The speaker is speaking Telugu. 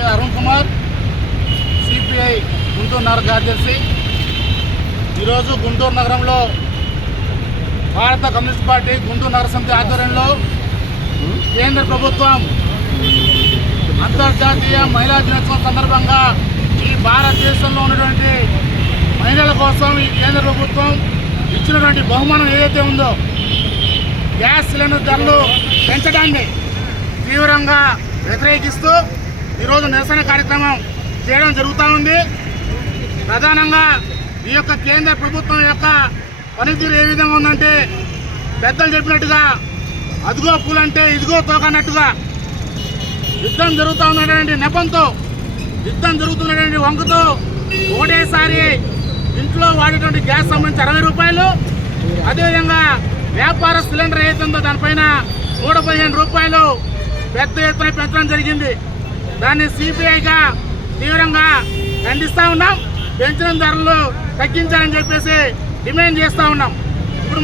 పేరు అరుణ్ కుమార్, సిపిఐ గుంటూరు నగర కార్యదర్శి. ఈరోజు గుంటూరు నగరంలో భారత కమ్యూనిస్ట్ పార్టీ గుంటూరు నగర సమితి ఆధ్వర్యంలో కేంద్ర ప్రభుత్వం అంతర్జాతీయ మహిళా దినోత్సవం సందర్భంగా ఈ భారతదేశంలో ఉన్నటువంటి మహిళల కోసం ఈ కేంద్ర ప్రభుత్వం ఇచ్చినటువంటి బహుమానం ఏదైతే ఉందో గ్యాస్ సిలిండర్ ధరలు పెంచడాన్ని తీవ్రంగా వ్యతిరేకిస్తూ ఈరోజు నిరసన కార్యక్రమం చేయడం జరుగుతూ ఉంది. ప్రధానంగా ఈ యొక్క కేంద్ర ప్రభుత్వం యొక్క పనితీరు ఏ విధంగా ఉందంటే పెద్దలు చెప్పినట్టుగా అదిగో పూలంటే ఇదిగో తోకన్నట్టుగా యుద్ధం జరుగుతూ ఉన్నటువంటి నెపంతో, యుద్ధం జరుగుతున్నటువంటి వంకతో ఒకటేసారి ఇంట్లో వాడేటువంటి గ్యాస్ సంబంధించి 60 రూపాయలు, అదేవిధంగా వ్యాపార సిలిండర్ ఏదైతుందో దానిపైన 115 రూపాయలు పెద్ద ఎత్తున పెంచడం జరిగింది. దాన్ని సిపిఐగా తీవ్రంగా ఖండిస్తూ ఉన్నాం. పెంచిన ధరలు తగ్గించాలని చెప్పేసి డిమాండ్ చేస్తూ ఉన్నాం.